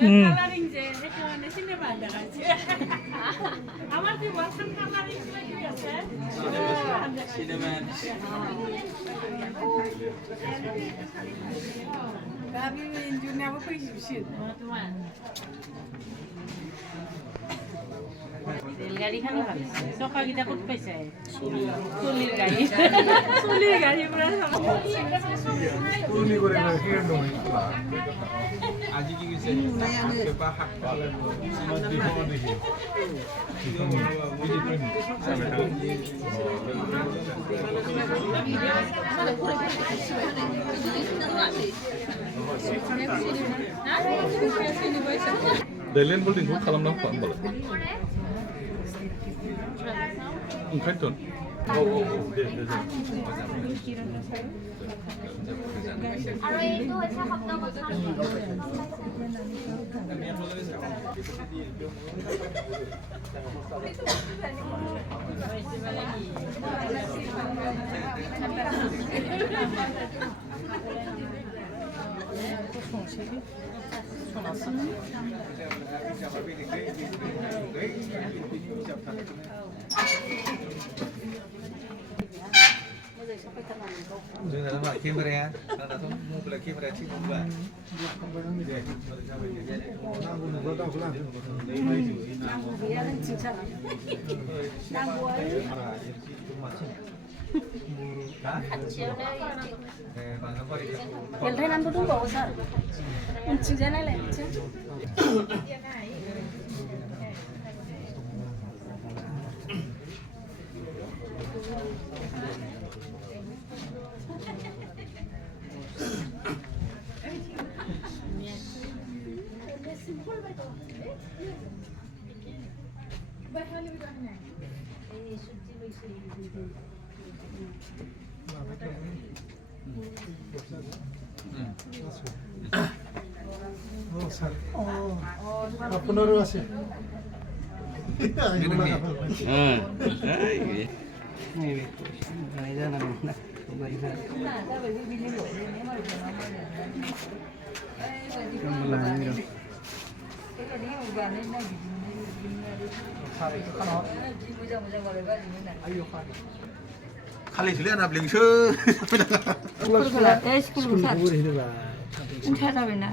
Colouring যে এটা মানে সিনেমা দেখাচ্ছে আমার কি ওয়াশন কালারিং লাগি আছে সিনেমা আমি ইঞ্জিনিয়ার আবার কইছি তোমার রেলগাড়ি খানো ভালো সকা গিটা কত পয়সা চুলির গাড়ি চুলির গাড়ি পুরা চুলি করে হিরণ নয় আজি কি কইছে পেপা হাক পালে দেখি 델렌 볼딩 그 칼럼나 안 벌어. 칼톤. আর এই তো এসা শব্দ কথা Chúng ta gọi camera, ta đã mua là camera chứ không phải. El Renan tuh nggak usah, uncinya lah, আপনারও আছে Kali sila na bling sơ. School যাবে না